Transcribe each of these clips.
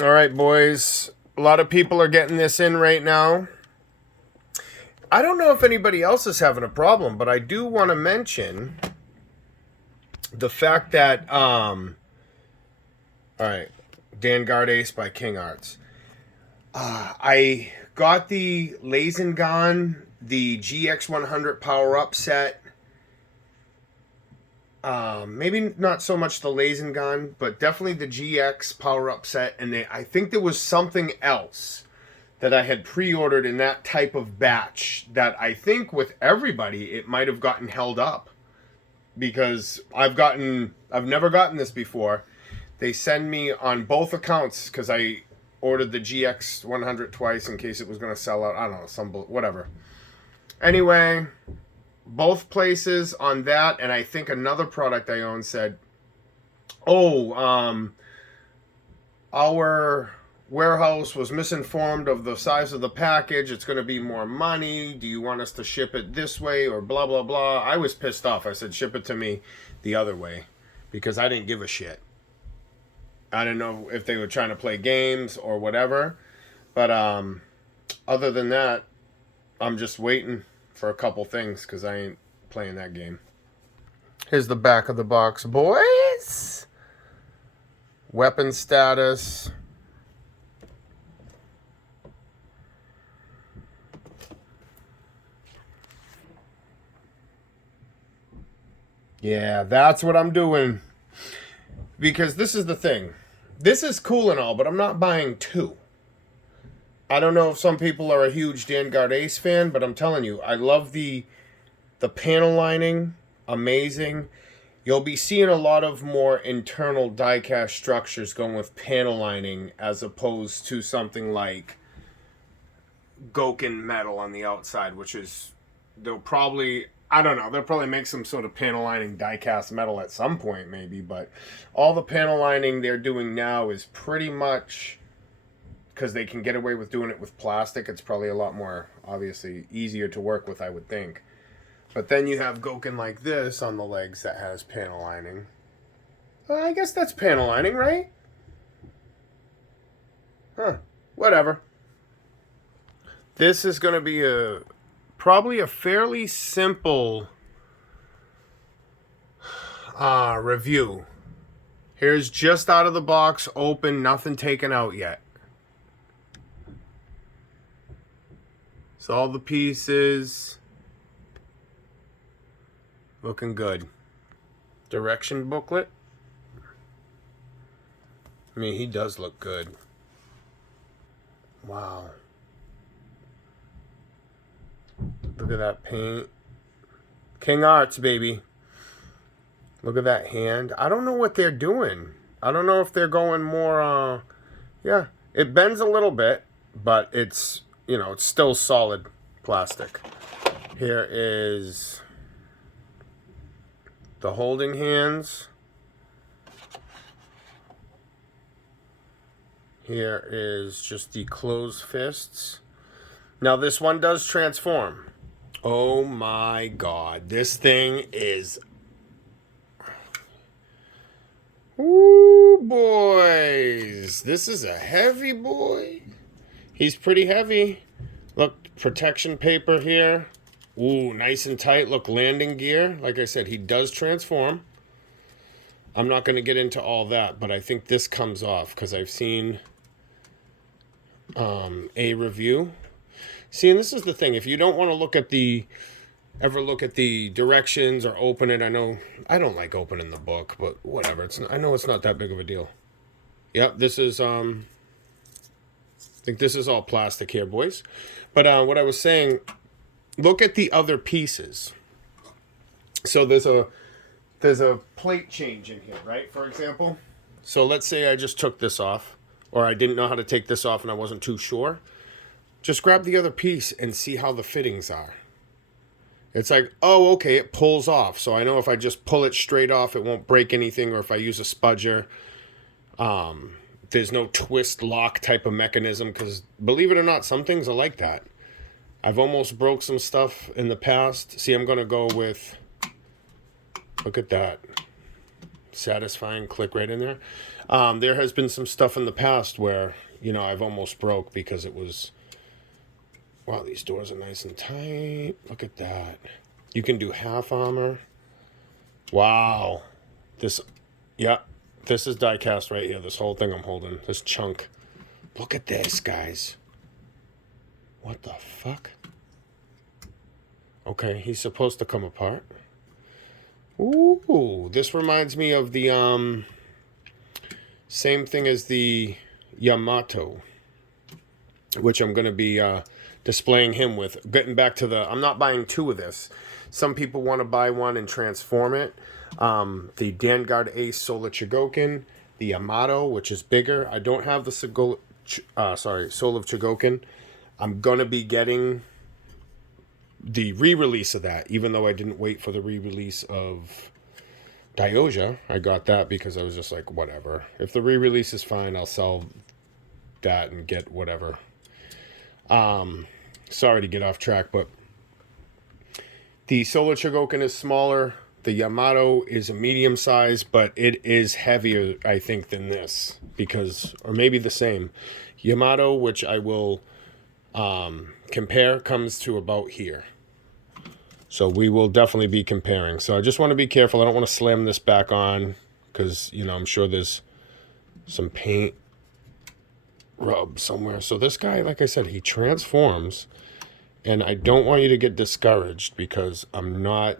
All right, boys. A lot of people are getting this in right now. I don't know if anybody else is having a problem, but I do want to mention the fact that, all right, Danguard Ace by King Arts. I got the Lazengon, the GX100 Power Up set. Maybe not so much the Lazengon, but definitely the GX Power Up set. And I think there was something else that I had pre-ordered in that type of batch that I think with everybody it might have gotten held up, because I've never gotten this before. They send me on both accounts, because I ordered the GX 100 twice in case it was going to sell out. I don't know, whatever. Anyway, both places on that, and I think another product I own said, our warehouse was misinformed of the size of the package. It's going to be more money. Do you want us to ship it this way or blah, blah, blah? I was pissed off. I said, ship it to me the other way, because I didn't give a shit. I didn't know if they were trying to play games or whatever. But other than that, I'm just waiting for a couple things, because I ain't playing that game. Here's the back of the box, boys. Weapon status. Yeah, that's what I'm doing. Because this is the thing. This is cool and all, but I'm not buying two. I don't know if some people are a huge Danguard Ace fan, but I'm telling you, I love the panel lining. Amazing. You'll be seeing a lot of more internal die-cast structures going with panel lining, as opposed to something like Goken metal on the outside, which is, they'll probably make some sort of panel lining die-cast metal at some point, maybe, but all the panel lining they're doing now is pretty much, because they can get away with doing it with plastic. It's probably a lot more, obviously, easier to work with, I would think. But then you have Goken like this on the legs that has panel lining. I guess that's panel lining, right? Huh. Whatever. This is going to be probably a fairly simple review. Here's just out of the box, open, nothing taken out yet. So all the pieces looking good. Direction booklet. I mean, he does look good. Wow. Look at that paint. King Arts, baby. Look at that hand. I don't know what they're doing. I don't know if they're going more, yeah. It bends a little bit, but it's, it's still solid plastic. Here is the holding hands. Here is just the closed fists. Now this one does transform. Oh my God. This thing is... Ooh, boys. This is a heavy boy. He's pretty heavy. Look, protection paper here. Ooh, nice and tight. Look, landing gear. Like I said, he does transform. I'm not going to get into all that, but I think this comes off, because I've seen a review. See, and this is the thing. If you don't want to ever look at the directions or open it, I know I don't like opening the book, but whatever. I know it's not that big of a deal. Yep, this is I think this is all plastic here, boys. But what I was saying, look at the other pieces. So there's a plate change in here, right? For example. So let's say I just took this off, or I didn't know how to take this off and I wasn't too sure. Just grab the other piece and see how the fittings are. It's like, oh, okay, it pulls off. So I know if I just pull it straight off, it won't break anything, or if I use a spudger, there's no twist lock type of mechanism, because believe it or not, some things are like that. I've almost broke some stuff in the past. See, I'm going to go with, look at that. satisfying click right in there. There has been some stuff in the past where, you know, I've almost broke because it was, wow, these doors are nice and tight. Look at that. You can do half armor. Wow. This, yeah, this is die cast right here. This whole thing I'm holding, this chunk. Look at this, guys. What the fuck? Okay, he's supposed to come apart. Ooh, this reminds me of the same thing as the Yamato, which I'm going to be displaying him with. Getting back to the, I'm not buying two of this. Some people want to buy one and transform it. The Danguard Ace Solar Chogokin, the Yamato, which is bigger. I don't have the Soul of Chogokin. I'm going to be getting the re-release of that, even though I didn't wait for the re-release of Dioja. I got that because I was just like, whatever. If the re-release is fine, I'll sell that and get whatever. Sorry to get off track, but the Solar Chogokin is smaller. The Yamato is a medium size, but it is heavier, I think, than this. Because, or maybe the same. Yamato, which I will compare, comes to about here. So we will definitely be comparing. So I just want to be careful. I don't want to slam this back on because, you know, I'm sure there's some paint rub somewhere. So this guy, like I said, he transforms. And I don't want you to get discouraged because I'm not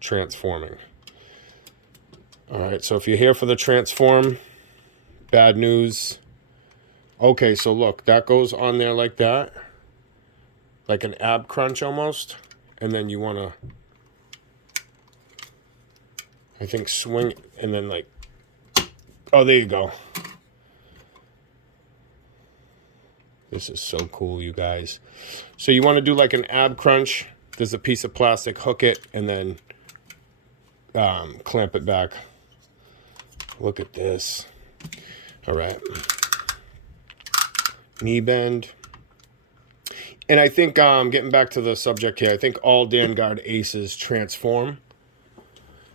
transforming. All right, so if you're here for the transform, bad news. Okay, so look, that goes on there like that. Like an ab crunch almost. And then you want to, I think, swing and then like, oh, there you go. This is so cool, you guys. So you want to do like an ab crunch. There's a piece of plastic, hook it, and then clamp it back. Look at this. All right. Knee bend. And I think, getting back to the subject here, I think all Danguard aces transform.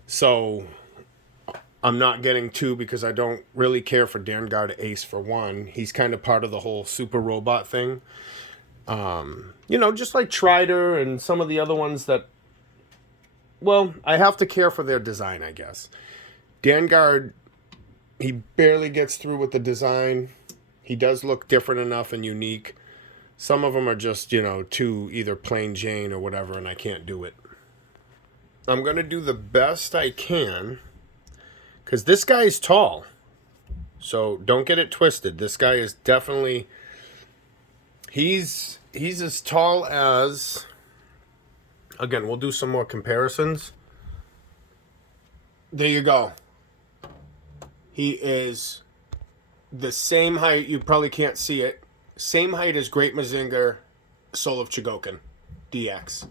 So I'm not getting two because I don't really care for Danguard ace for one. He's kind of part of the whole super robot thing. You know, just like Trider and some of the other ones that, well, I have to care for their design, I guess. Danguard, he barely gets through with the design. He does look different enough and unique. Some of them are just, you know, too either plain Jane or whatever, and I can't do it. I'm going to do the best I can, because this guy is tall. So don't get it twisted. This guy is definitely, he's as tall as, again, we'll do some more comparisons. There you go. He is the same height, you probably can't see it, same height as Great Mazinger, Soul of Chogokin, DX.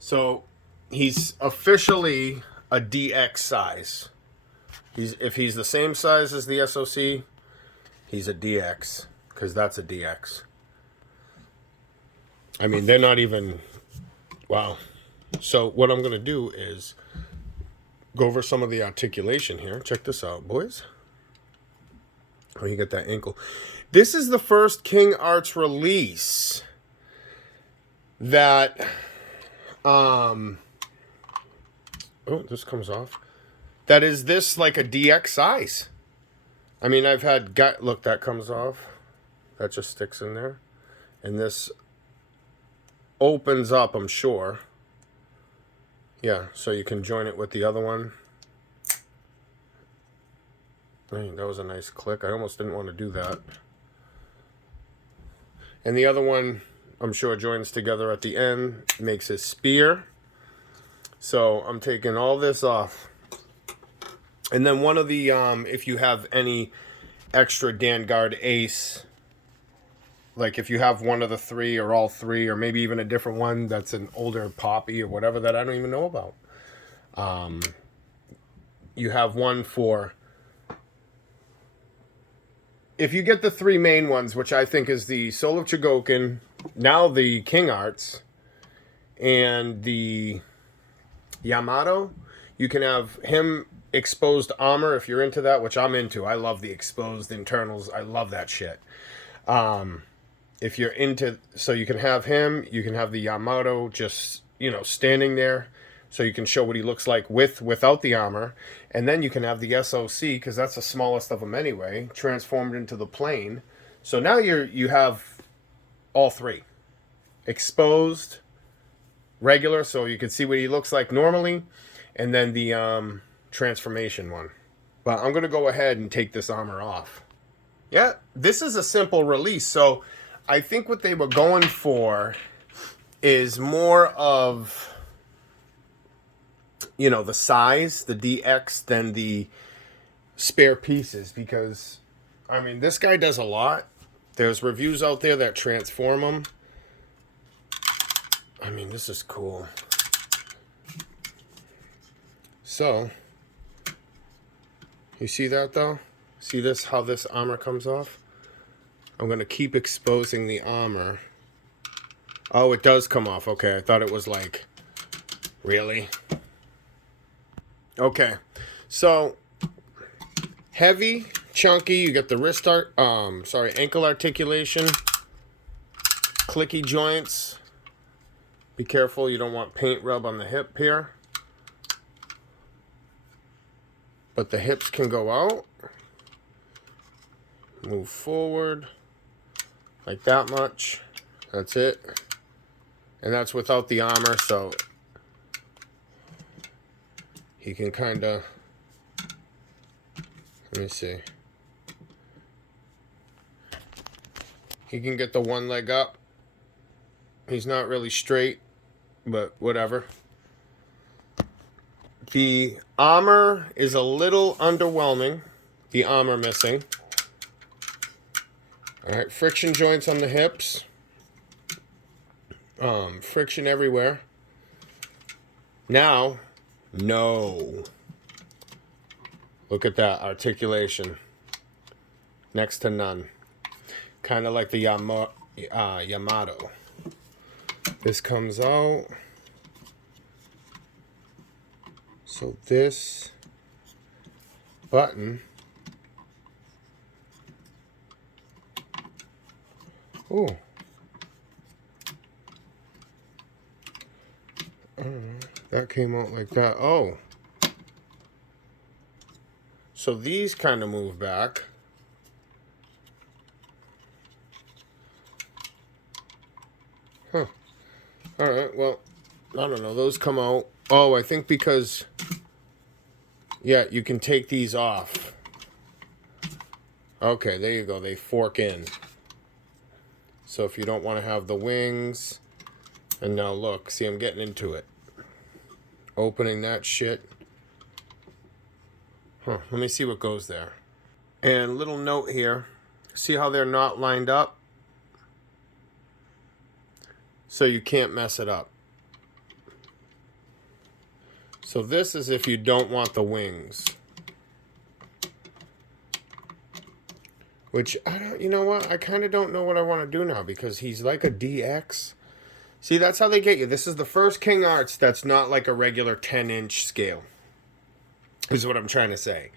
So he's officially a DX size. If he's the same size as the SOC, he's a DX, because that's a DX. I mean, they're not even, wow. So what I'm going to do is go over some of the articulation here. Check this out, boys. Oh, you get that ankle. This is the first King Arts release that, oh, this comes off. That is this like a DX size. I mean, I've had, look, that comes off. That just sticks in there. And this opens up, I'm sure. Yeah, so you can join it with the other one. Dang, that was a nice click. I almost didn't want to do that. And the other one, I'm sure, joins together at the end, makes his spear. So I'm taking all this off. And then one of the, if you have any extra Danguard ace, like if you have one of the three or all three, or maybe even a different one that's an older Poppy or whatever that I don't even know about. You have one for, if you get the three main ones, which I think is the Soul of Chogokin, now the King Arts, and the Yamato, you can have him exposed armor, if you're into that, which I'm into. I love the exposed internals. I love that shit. If you're into, so you can have him, you can have the Yamato just, standing there, so you can show what he looks like without the armor, and then you can have the SOC, because that's the smallest of them anyway, transformed into the plane. So now you have all three. Exposed, regular, so you can see what he looks like normally, and then the transformation one. But I'm going to go ahead and take this armor off. Yeah, this is a simple release, so I think what they were going for is more of, the size, the DX, than the spare pieces, because, this guy does a lot. There's reviews out there that transform him. This is cool. So, you see that, though? See this, how this armor comes off? I'm going to keep exposing the armor. Oh, it does come off. Okay, I thought it was like... Really? Okay. So, heavy, chunky. You get the ankle articulation. Clicky joints. Be careful, you don't want paint rub on the hip here. But the hips can go out. Move forward. Like that much. That's it. And that's without the armor, so he can kind of, let me see. He can get the one leg up. He's not really straight, but whatever. The armor is a little underwhelming. The armor missing. Alright, friction joints on the hips. Friction everywhere. Now, no. Look at that articulation. Next to none. Kind of like the Yamato. This comes out. So this button. Ooh. I don't know. That came out like that. Oh. So these kind of move back. Huh. Alright, well, I don't know. Those come out. Oh, I think because... Yeah, you can take these off. Okay, there you go. They fork in. So if you don't want to have the wings... And now look, see, I'm getting into it. Opening that shit. Huh, let me see what goes there. And little note here. See how they're not lined up? So you can't mess it up. So this is if you don't want the wings. Which, you know what? I kind of don't know what I want to do now because he's like a DX. See, that's how they get you. This is the first King Arts that's not like a regular 10-inch scale. Is what I'm trying to say.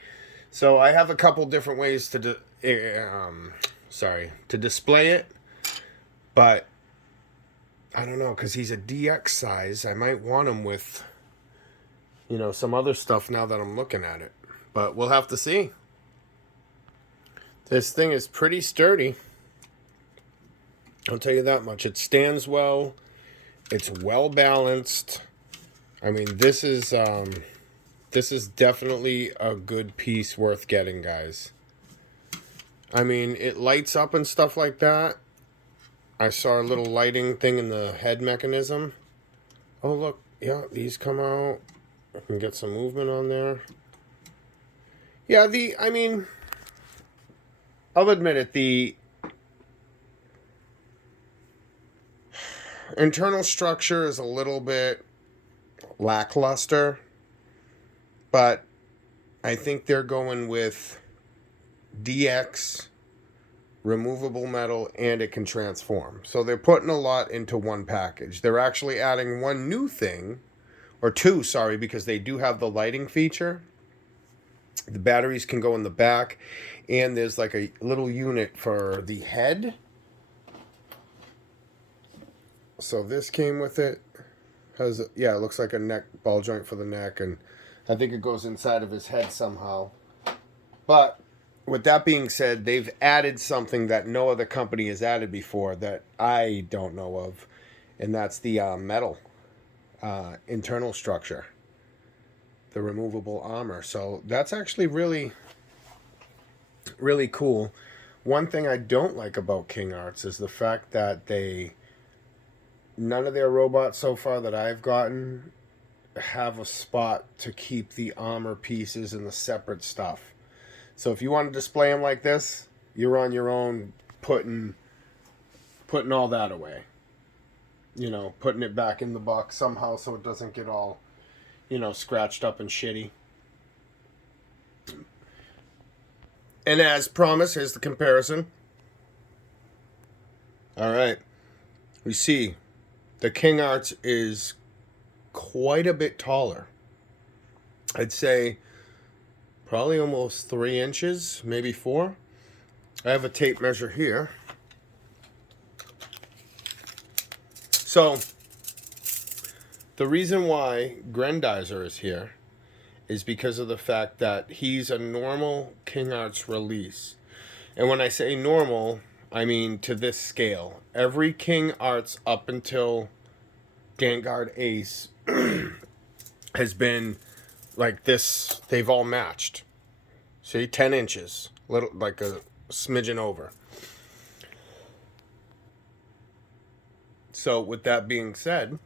So I have a couple different ways to display it. But I don't know, because he's a DX size. I might want him with, some other stuff now that I'm looking at it. But we'll have to see. This thing is pretty sturdy. I'll tell you that much. It stands well. It's well balanced. This is definitely a good piece worth getting, guys. It lights up and stuff like that. I saw a little lighting thing in the head mechanism. Oh, look. Yeah, these come out. I can get some movement on there. Yeah, I'll admit it, the internal structure is a little bit lackluster, but I think they're going with DX, removable metal, and it can transform. So they're putting a lot into one package. They're actually adding one new thing, or two, sorry, because they do have the lighting feature. The batteries can go in the back, and there's like a little unit for the head. So this came with it. Has, yeah, it looks like a neck ball joint for the neck, and I think it goes inside of his head somehow. But with that being said, they've added something that no other company has added before that I don't know of, and that's the metal internal structure, the removable armor. So that's actually really, really cool. One thing I don't like about King Arts is the fact that none of their robots so far that I've gotten have a spot to keep the armor pieces and the separate stuff. So if you want to display them like this, you're on your own putting all that away. You know, putting it back in the box somehow so it doesn't get all, you know, scratched up and shitty. And as promised, here's the comparison. All right. We see the King Arts is quite a bit taller. I'd say probably almost 3 inches, maybe 4. I have a tape measure here. So, the reason why Grendizer is here is because of the fact that he's a normal King Arts release. And when I say normal, I mean to this scale. Every King Arts up until Danguard Ace has been like this. They've all matched. See, 10 inches, little like a smidgen over. So with that being said,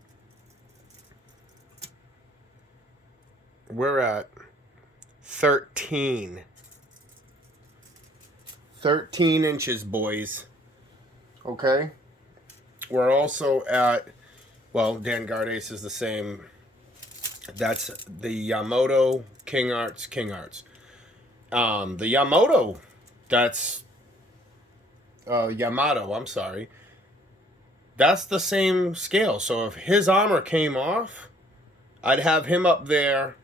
we're at 13 inches, boys. Okay, we're also at, well, Danguard Ace is the same. That's the Yamato King Arts. The Yamato, that's Yamato, I'm sorry. That's the same scale. So if his armor came off, I'd have him up there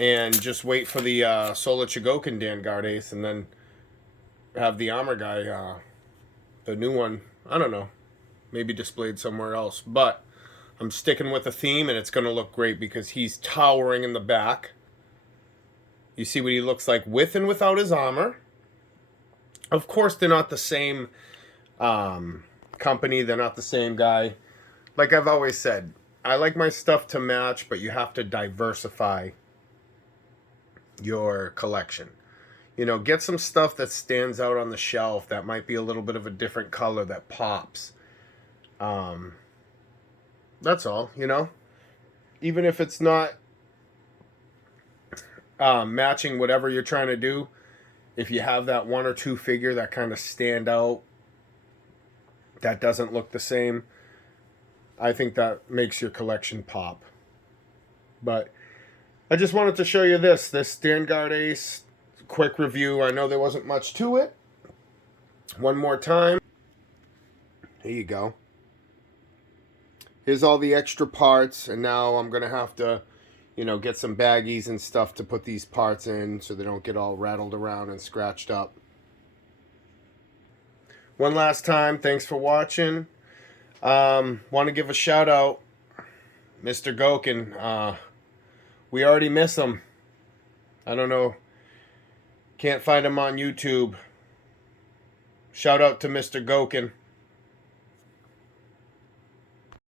and just wait for the Solar Chigokin Danguard Ace, and then have the armor guy, the new one, I don't know, maybe displayed somewhere else. But I'm sticking with the theme, and it's going to look great because he's towering in the back. You see what he looks like with and without his armor. Of course, they're not the same company. They're not the same guy. Like I've always said, I like my stuff to match, but you have to diversify your collection. You know, get some stuff that stands out on the shelf that might be a little bit of a different color that pops. That's all, you know. Even if it's not matching whatever you're trying to do, if you have that 1 or 2 figure that kind of stand out, that doesn't look the same, I think that makes your collection pop. But I just wanted to show you this Danguard Ace quick review. I know there wasn't much to it. One more time. Here you go. Here's all the extra parts, and now I'm going to have to, you know, get some baggies and stuff to put these parts in so they don't get all rattled around and scratched up. One last time, thanks for watching. Want to give a shout out, Mr. Gokin. We already miss him. I don't know. Can't find him on YouTube. Shout out to Mr. Gokin.